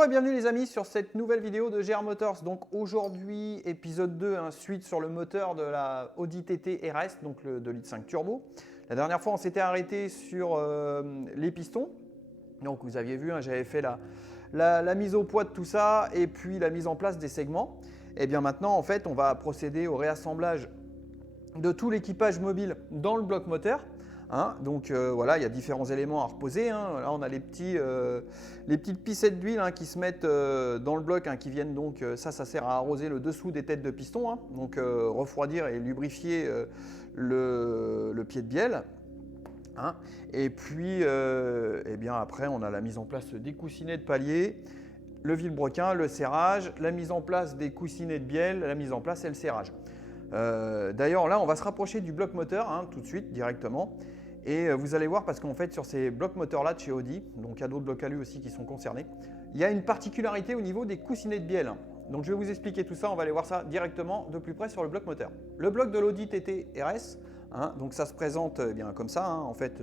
Bonjour et bienvenue les amis sur cette nouvelle vidéo de GR Motors. Donc aujourd'hui, épisode 2, suite sur le moteur de la Audi TT RS, donc le 2,5 litres turbo. La dernière fois, on s'était arrêté sur les pistons. Donc vous aviez vu, j'avais fait la mise au poids de tout ça et puis la mise en place des segments. Et bien maintenant, en fait, on va procéder au réassemblage de tout l'équipage mobile dans le bloc moteur. Donc voilà, il y a différents éléments à reposer. Là, on a les petites piscettes d'huile qui se mettent dans le bloc, qui viennent donc, ça sert à arroser le dessous des têtes de piston, donc refroidir et lubrifier le pied de bielle. Et puis, eh bien, après, on a la mise en place des coussinets de palier, le vilebrequin, le serrage, la mise en place des coussinets de bielle, la mise en place et le serrage. D'ailleurs, là, on va se rapprocher du bloc moteur tout de suite, directement. Et vous allez voir, parce qu'en fait, sur ces blocs moteurs-là de chez Audi, donc il y a d'autres blocs alu aussi qui sont concernés, il y a une particularité au niveau des coussinets de bielle. Donc je vais vous expliquer tout ça, on va aller voir ça directement de plus près sur le bloc moteur. Le bloc de l'Audi TT RS, donc ça se présente bien comme ça. En fait,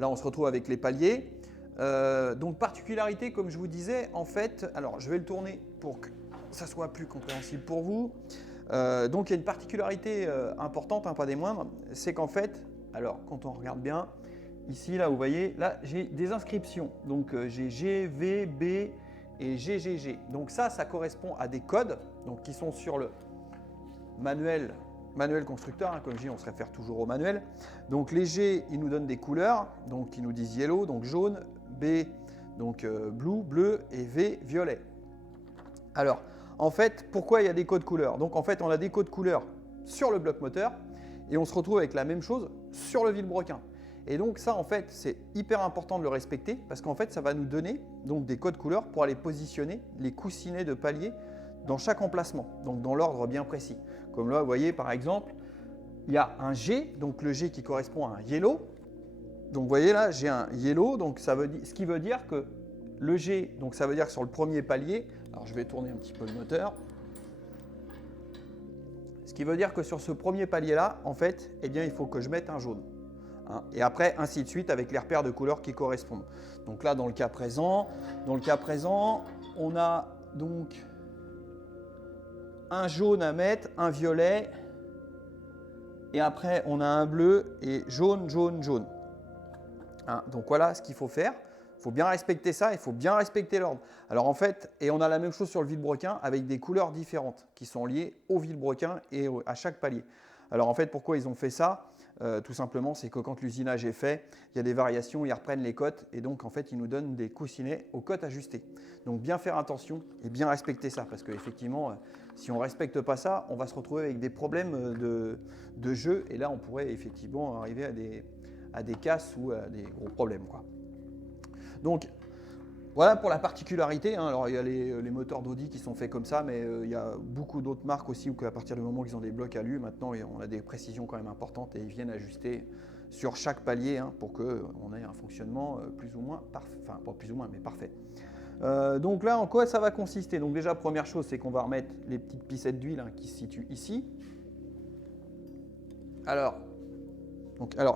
là, on se retrouve avec les paliers. Donc particularité, comme je vous disais, en fait, alors je vais le tourner pour que ça soit plus compréhensible pour vous. Donc il y a une particularité importante, pas des moindres, c'est qu'en fait, alors quand on regarde bien, ici là vous voyez, là j'ai des inscriptions, donc j'ai G, V, B et GGG. Donc ça correspond à des codes donc, qui sont sur le manuel constructeur, comme je dis, on se réfère toujours au manuel. Donc les G, ils nous donnent des couleurs, donc ils nous disent yellow, donc jaune, B, donc bleu et V, violet. Alors, en fait, pourquoi il y a des codes couleurs? Donc en fait, on a des codes couleurs sur le bloc moteur et on se retrouve avec la même chose sur le vilebrequin. Et donc ça, en fait, c'est hyper important de le respecter parce qu'en fait, ça va nous donner donc, des codes couleurs pour aller positionner les coussinets de palier dans chaque emplacement, donc dans l'ordre bien précis. Comme là, vous voyez, par exemple, il y a un G, donc le G qui correspond à un yellow. Donc vous voyez là, j'ai un yellow, donc ça veut dire, ce qui veut dire que le G, donc ça veut dire que sur le premier palier, alors je vais tourner un petit peu le moteur. Ce qui veut dire que sur ce premier palier-là, en fait, eh bien, il faut que je mette un jaune. Et après, ainsi de suite avec les repères de couleurs qui correspondent. Donc là, dans le cas présent, on a donc un jaune à mettre, un violet, et après, on a un bleu et jaune, jaune, jaune. Donc voilà ce qu'il faut faire. Il faut bien respecter ça, il faut bien respecter l'ordre. Alors en fait, et on a la même chose sur le vilebrequin avec des couleurs différentes qui sont liées au vilebrequin et à chaque palier. Alors en fait, pourquoi ils ont fait ça? Tout simplement, c'est que quand l'usinage est fait, il y a des variations, ils reprennent les cotes et donc en fait, ils nous donnent des coussinets aux cotes ajustées. Donc bien faire attention et bien respecter ça parce qu'effectivement, si on ne respecte pas ça, on va se retrouver avec des problèmes de jeu et là, on pourrait effectivement arriver à des casses ou à des gros problèmes, quoi. Donc, voilà pour la particularité. Alors, il y a les moteurs d'Audi qui sont faits comme ça, mais il y a beaucoup d'autres marques aussi où à partir du moment où ils ont des blocs alu, maintenant, on a des précisions quand même importantes et ils viennent ajuster sur chaque palier pour qu'on ait un fonctionnement plus ou moins parfait. Enfin, pas plus ou moins, mais parfait. Donc là, en quoi ça va consister? Donc déjà, première chose, c'est qu'on va remettre les petites piscettes d'huile qui se situent ici. Alors,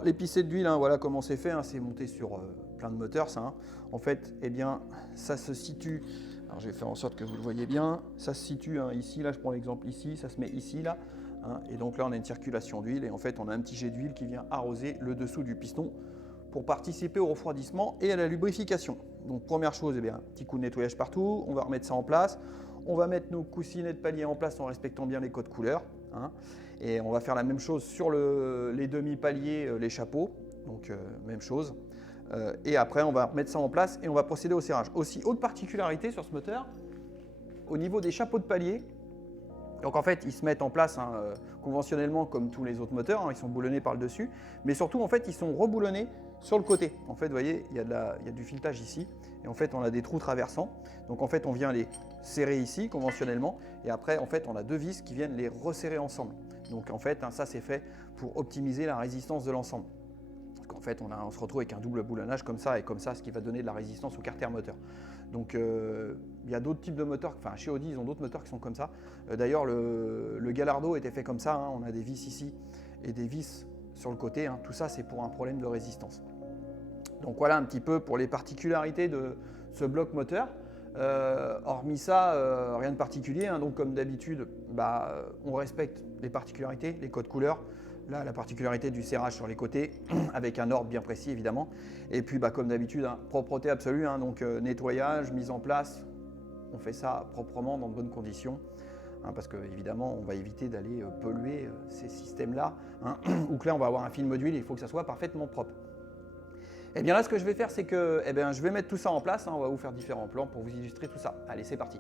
les piscettes d'huile, voilà comment c'est fait. C'est monté sur plein de moteurs, ça. En fait, eh bien, ça se situe. Alors, je vais faire en sorte que vous le voyez bien. Ça se situe ici. Là, je prends l'exemple ici. Ça se met ici, là. Et donc là, on a une circulation d'huile. Et en fait, on a un petit jet d'huile qui vient arroser le dessous du piston pour participer au refroidissement et à la lubrification. Donc, première chose, un petit coup de nettoyage partout. On va remettre ça en place. On va mettre nos coussinets de palier en place en respectant bien les codes couleurs. Et on va faire la même chose sur les demi-paliers, les chapeaux. Donc, même chose. Et après, on va mettre ça en place et on va procéder au serrage. Aussi, autre particularité sur ce moteur, au niveau des chapeaux de palier, donc en fait, ils se mettent en place conventionnellement comme tous les autres moteurs, ils sont boulonnés par le dessus, mais surtout, en fait, ils sont reboulonnés sur le côté. En fait, vous voyez, il y a du filetage ici, et en fait, on a des trous traversants. Donc en fait, on vient les serrer ici conventionnellement, et après, en fait, on a deux vis qui viennent les resserrer ensemble. Donc en fait, ça, c'est fait pour optimiser la résistance de l'ensemble. En fait, on se retrouve avec un double boulonnage comme ça, et comme ça, ce qui va donner de la résistance au carter moteur. Donc, il y a d'autres types de moteurs, enfin chez Audi, ils ont d'autres moteurs qui sont comme ça. D'ailleurs, le Gallardo était fait comme ça, on a des vis ici et des vis sur le côté. Tout ça, c'est pour un problème de résistance. Donc voilà un petit peu pour les particularités de ce bloc moteur. Hormis ça, rien de particulier, hein. Donc comme d'habitude, on respecte les particularités, les codes couleurs. Là, la particularité du serrage sur les côtés, avec un ordre bien précis évidemment. Et puis comme d'habitude, hein, propreté absolue, hein. Donc nettoyage, mise en place, on fait ça proprement, dans de bonnes conditions. Hein, parce qu'évidemment, on va éviter d'aller polluer ces systèmes-là, hein, ou que là, on va avoir un film d'huile, il faut que ça soit parfaitement propre. Et bien là, ce que je vais faire, c'est que je vais mettre tout ça en place, hein, on va vous faire différents plans pour vous illustrer tout ça. Allez, c'est parti.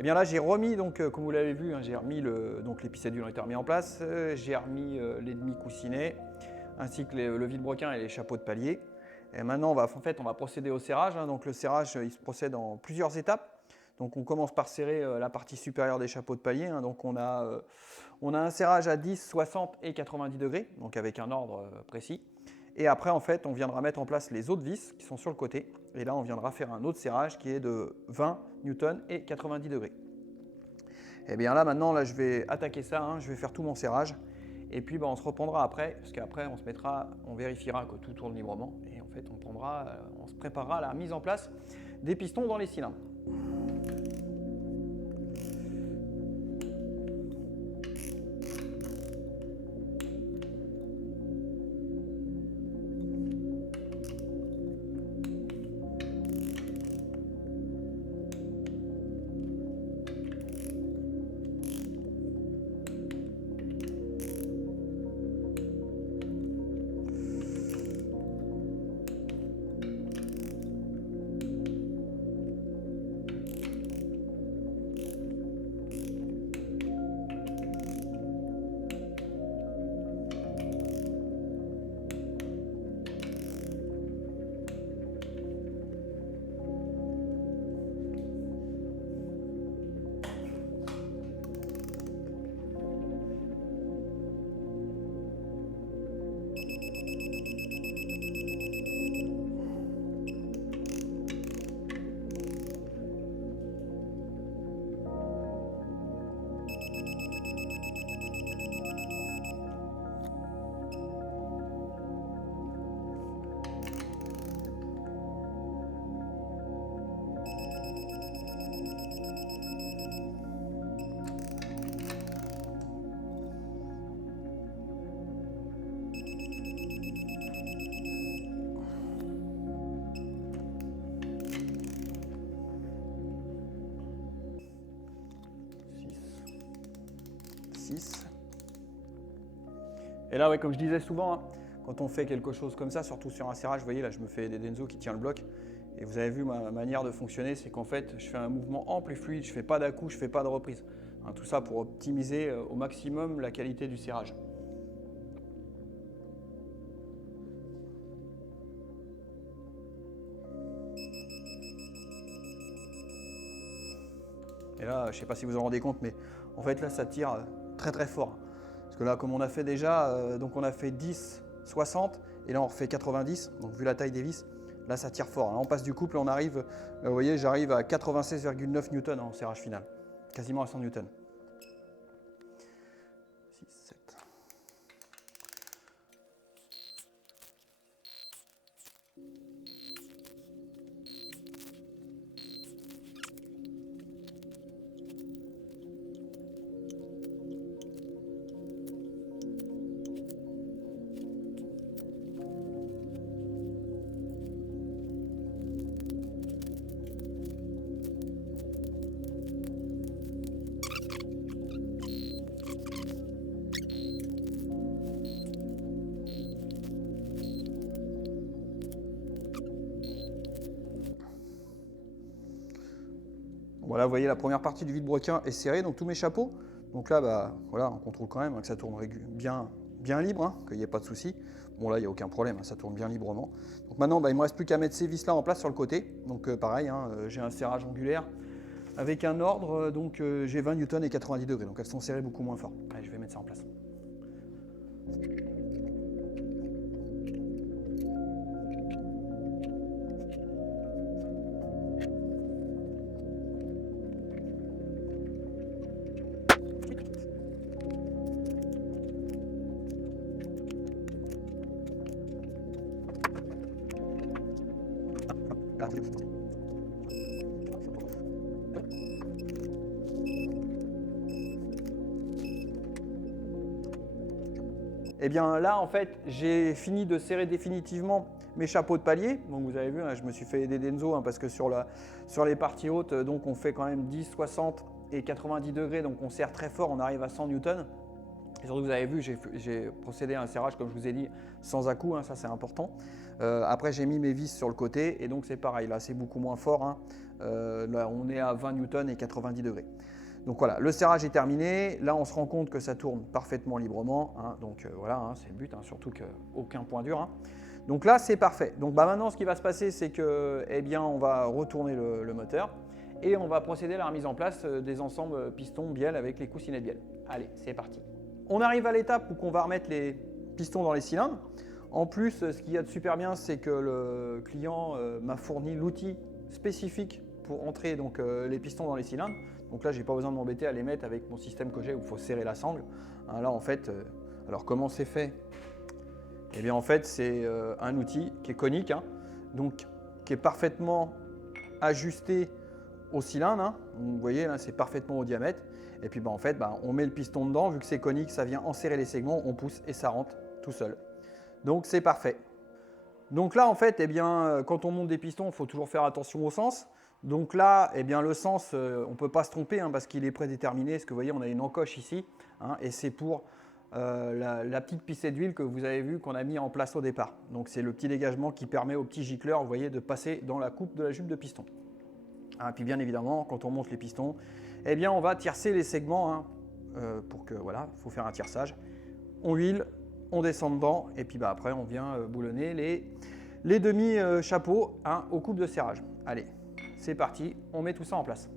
Et bien là, j'ai remis, donc, comme vous l'avez vu, hein, j'ai remis donc les pistons ont été remis en place, j'ai remis les demi-coussinets, ainsi que le vilebrequin et les chapeaux de palier. Et maintenant, on va procéder au serrage. Hein. Donc le serrage, il se procède en plusieurs étapes. Donc on commence par serrer la partie supérieure des chapeaux de palier. Hein. Donc on a un serrage à 10, 60 et 90 degrés, donc avec un ordre précis. Et après, en fait, on viendra mettre en place les autres vis qui sont sur le côté. Et là, on viendra faire un autre serrage qui est de 20 newtons et 90 degrés. Et bien là, maintenant, je vais attaquer ça. Hein. Je vais faire tout mon serrage. Et puis, on se reprendra après, parce qu'après, on vérifiera que tout tourne librement. Et en fait, on se préparera à la mise en place des pistons dans les cylindres. Et là, comme je disais souvent, hein, quand on fait quelque chose comme ça, surtout sur un serrage, vous voyez là, je me fais des Denso qui tient le bloc. Et vous avez vu ma manière de fonctionner, c'est qu'en fait, je fais un mouvement ample et fluide, je ne fais pas d'à-coup, je ne fais pas de reprise. Hein, tout ça pour optimiser au maximum la qualité du serrage. Et là, je ne sais pas si vous en rendez compte, mais en fait là, ça tire très très fort. Parce que là, comme on a fait déjà, donc on a fait 10, 60, et là on refait 90, donc vu la taille des vis, là ça tire fort. Là, on passe du couple, on arrive, vous voyez, j'arrive à 96,9 newtons en serrage final, quasiment à 100 newtons. 6, 7. Voilà, vous voyez, la première partie du vilebrequin est serrée, donc tous mes chapeaux. Donc là, voilà, on contrôle quand même que ça tourne bien libre, hein, qu'il n'y ait pas de souci. Bon, là, il n'y a aucun problème, hein, ça tourne bien librement. Donc maintenant, il ne me reste plus qu'à mettre ces vis-là en place sur le côté. Donc pareil, hein, j'ai un serrage angulaire avec un ordre, donc j'ai 20 newtons et 90 degrés. Donc elles sont serrées beaucoup moins fort. Allez, je vais mettre ça en place. Et bien là, en fait, j'ai fini de serrer définitivement mes chapeaux de palier. Donc vous avez vu, hein, je me suis fait des Denso hein, parce que sur les parties hautes, donc on fait quand même 10, 60 et 90 degrés. Donc on serre très fort, on arrive à 100 newtons. Et surtout, vous avez vu, j'ai procédé à un serrage, comme je vous ai dit, sans à-coup, hein, ça c'est important. Après, j'ai mis mes vis sur le côté et donc c'est pareil, là c'est beaucoup moins fort. Hein. Là, on est à 20 newtons et 90 degrés. Donc voilà, le serrage est terminé. Là, on se rend compte que ça tourne parfaitement librement. Hein. Donc voilà, hein, c'est le but, hein, surtout qu'aucun point dur. Hein. Donc là, c'est parfait. Donc maintenant, ce qui va se passer, c'est que, eh bien, on va retourner le moteur et on va procéder à la remise en place des ensembles pistons-bielle avec les coussinets de bielle. Allez, c'est parti. On arrive à l'étape où on va remettre les pistons dans les cylindres. En plus, ce qu'il y a de super bien, c'est que le client m'a fourni l'outil spécifique pour entrer donc, les pistons dans les cylindres. Donc là, je n'ai pas besoin de m'embêter à les mettre avec mon système que j'ai où il faut serrer la sangle. Hein, là, en fait, alors comment c'est fait? Eh bien, en fait, c'est un outil qui est conique, hein, donc qui est parfaitement ajusté au cylindre. Hein. Vous voyez, là, c'est parfaitement au diamètre. Et puis, en fait, on met le piston dedans. Vu que c'est conique, ça vient enserrer les segments. On pousse et ça rentre tout seul. Donc, c'est parfait. Donc là, en fait, eh bien, quand on monte des pistons, il faut toujours faire attention au sens. Donc là, eh bien, le sens, on ne peut pas se tromper hein, parce qu'il est prédéterminé. Ce que vous voyez, on a une encoche ici. Hein, et c'est pour la petite pissée d'huile que vous avez vu qu'on a mis en place au départ. Donc c'est le petit dégagement qui permet au petit gicleur, vous voyez, de passer dans la coupe de la jupe de piston. Et puis bien évidemment, quand on monte les pistons, eh bien, on va tiercer les segments hein, pour que, voilà, il faut faire un tierçage. On huile, on descend dedans et puis après on vient boulonner les demi-chapeaux hein, aux coupes de serrage. Allez, c'est parti, on met tout ça en place.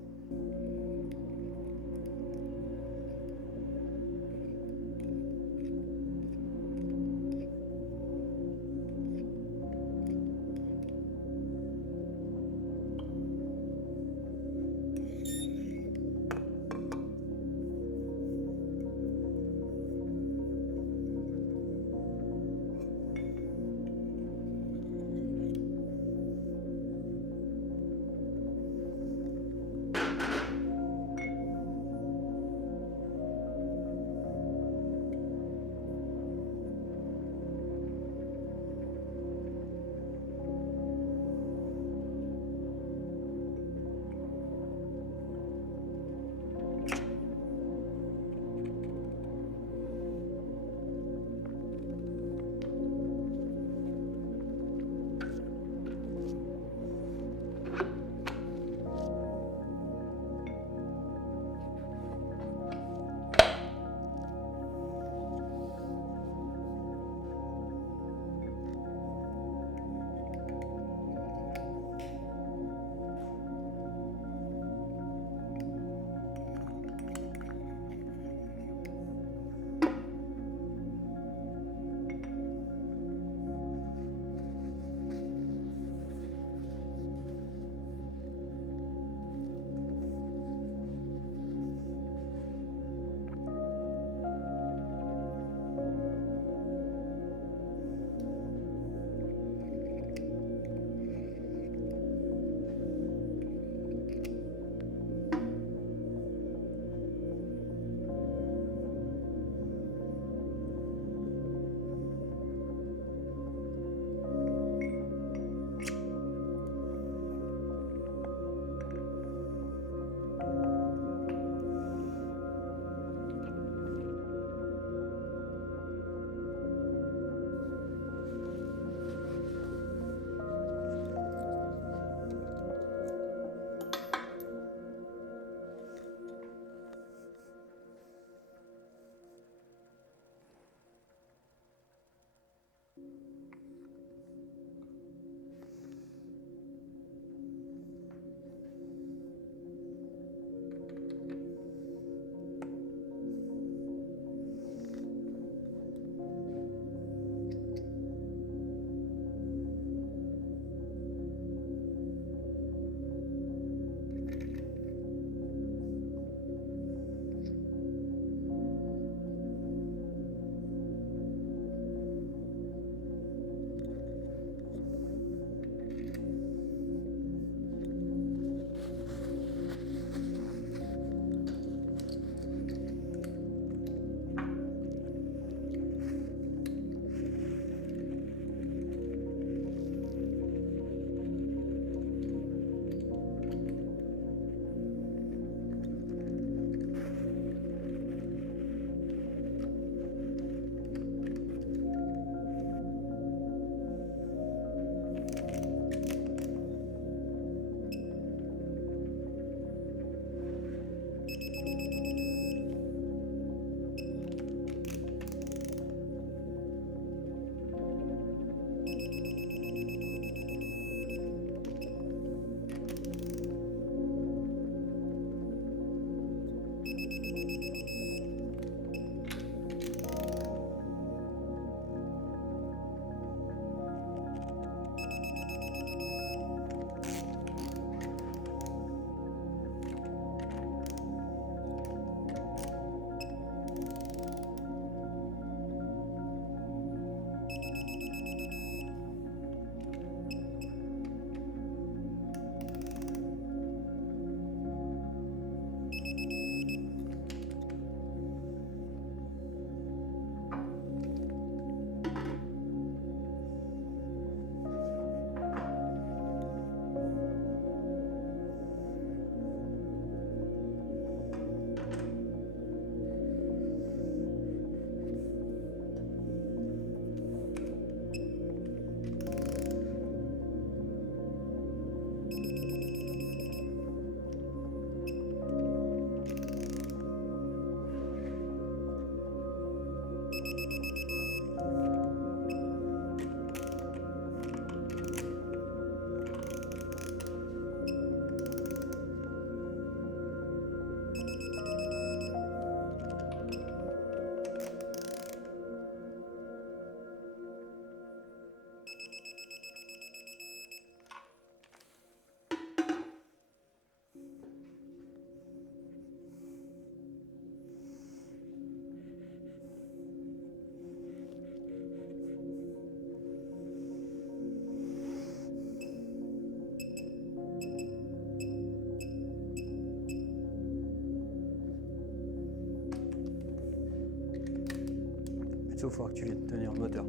Il faudra que tu viennes tenir le moteur.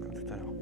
Comme tout à l'heure.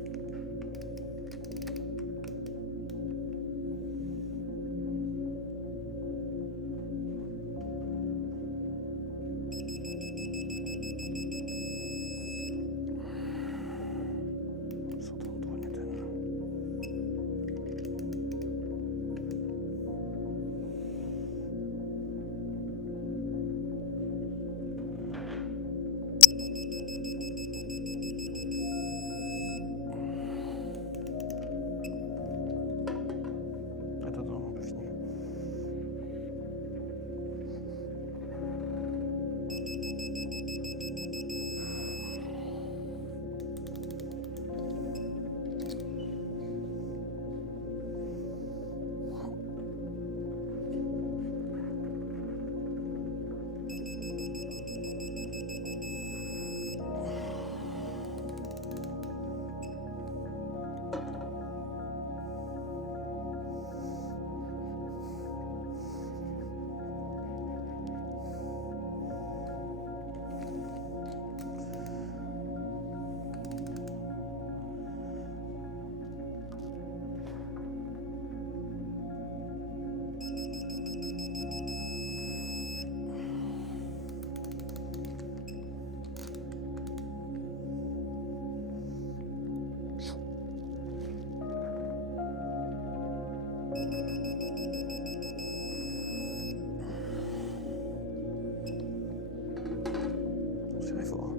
C'est fort. Hein.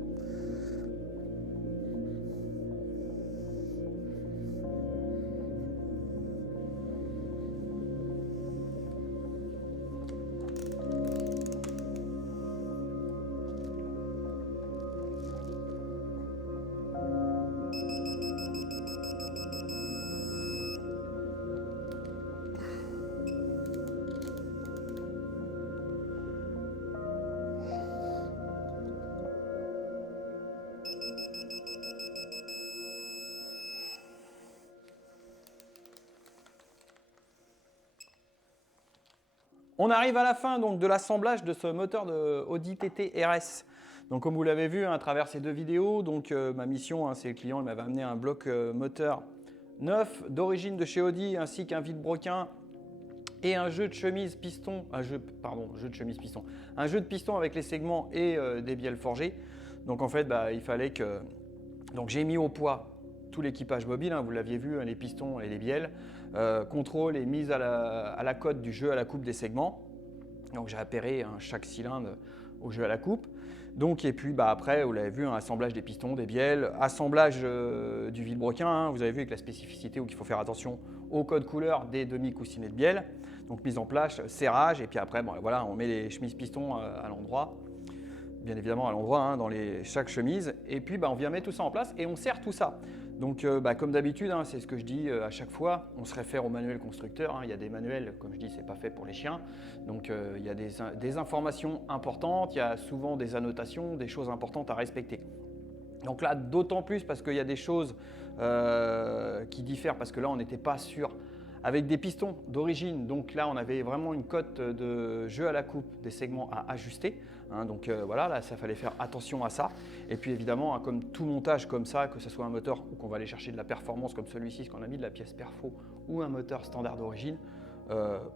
On arrive à la fin donc, de l'assemblage de ce moteur de Audi TT RS. Donc, comme vous l'avez vu hein, à travers ces deux vidéos, donc, ma mission, hein, c'est le client il m'avait amené un bloc moteur neuf d'origine de chez Audi ainsi qu'un vide-broquin et un jeu de chemise piston, un jeu de piston avec les segments et des bielles forgées. Donc en fait, il fallait que... Donc j'ai mis au poids tout l'équipage mobile, hein, vous l'aviez vu, hein, les pistons et les bielles, contrôle et mise à la cote du jeu à la coupe des segments. Donc j'ai appairé hein, chaque cylindre au jeu à la coupe. Donc, et puis après, vous l'avez vu, un assemblage des pistons, des bielles, assemblage du vide-broquin, hein, vous avez vu avec la spécificité où il faut faire attention au code couleur des demi-coussinets de bielle. Donc mise en place, serrage, et puis après, voilà, on met les chemises pistons à l'endroit, bien évidemment à l'endroit, hein, dans chaque chemise, et puis on vient mettre tout ça en place et on serre tout ça. Donc comme d'habitude, hein, c'est ce que je dis à chaque fois, on se réfère au manuel constructeur, hein, il y a des manuels, comme je dis, c'est pas fait pour les chiens, donc il y a des informations importantes, il y a souvent des annotations, des choses importantes à respecter. Donc là, d'autant plus parce qu'il y a des choses qui diffèrent, parce que là, on n'était pas sûr avec des pistons d'origine. Donc là, on avait vraiment une cote de jeu à la coupe des segments à ajuster. Hein, donc voilà, là, ça fallait faire attention à ça. Et puis évidemment, hein, comme tout montage comme ça, que ce soit un moteur ou qu'on va aller chercher de la performance comme celui-ci, ce qu'on a mis de la pièce perfo ou un moteur standard d'origine,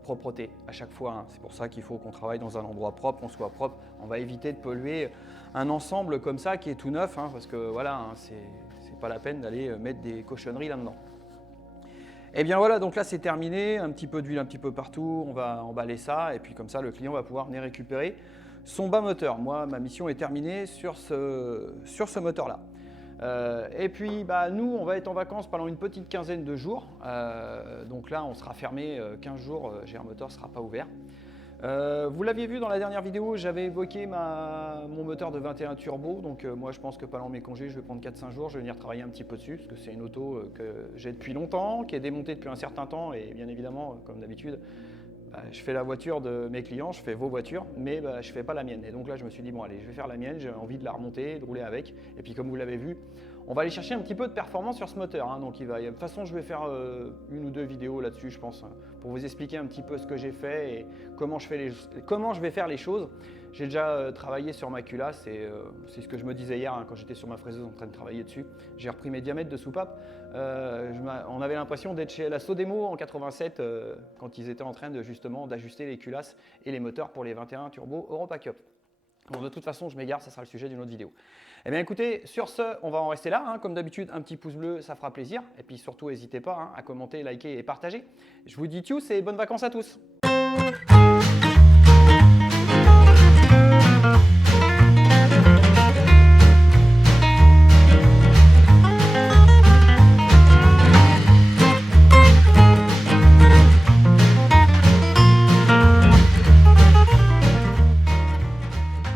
propreté à chaque fois. Hein. C'est pour ça qu'il faut qu'on travaille dans un endroit propre, qu'on soit propre. On va éviter de polluer un ensemble comme ça qui est tout neuf, hein, parce que voilà, hein, c'est pas la peine d'aller mettre des cochonneries là-dedans. Et bien voilà, donc là c'est terminé, un petit peu d'huile un petit peu partout, on va emballer ça et puis comme ça le client va pouvoir venir récupérer son bas moteur. Moi, ma mission est terminée sur ce moteur-là. Et puis nous, on va être en vacances pendant une petite quinzaine de jours. Donc là, on sera fermé 15 jours, GR Motors ne sera pas ouvert. Vous l'aviez vu dans la dernière vidéo, j'avais évoqué mon moteur de 21 turbo. Donc moi, je pense que pendant mes congés, je vais prendre 4-5 jours, je vais venir travailler un petit peu dessus parce que c'est une auto que j'ai depuis longtemps, qui est démontée depuis un certain temps et bien évidemment, comme d'habitude, je fais la voiture de mes clients, je fais vos voitures, mais je ne fais pas la mienne. Et donc là, je me suis dit, bon allez, je vais faire la mienne, j'ai envie de la remonter, de rouler avec. Et puis comme vous l'avez vu, on va aller chercher un petit peu de performance sur ce moteur. Hein. Donc de toute façon, je vais faire une ou deux vidéos là-dessus, je pense, pour vous expliquer un petit peu ce que j'ai fait et comment je vais faire les choses. J'ai déjà travaillé sur ma culasse et c'est ce que je me disais hier quand j'étais sur ma fraiseuse en train de travailler dessus. J'ai repris mes diamètres de soupape. On avait l'impression d'être chez la Sodemo en 87 quand ils étaient en train justement d'ajuster les culasses et les moteurs pour les 21 turbo Europa Cup. Bon, de toute façon, je m'égare, ça sera le sujet d'une autre vidéo. Eh bien écoutez, sur ce, on va en rester là. Hein. Comme d'habitude, un petit pouce bleu, ça fera plaisir. Et puis surtout, n'hésitez pas à commenter, liker et partager. Je vous dis tchuss et bonnes vacances à tous.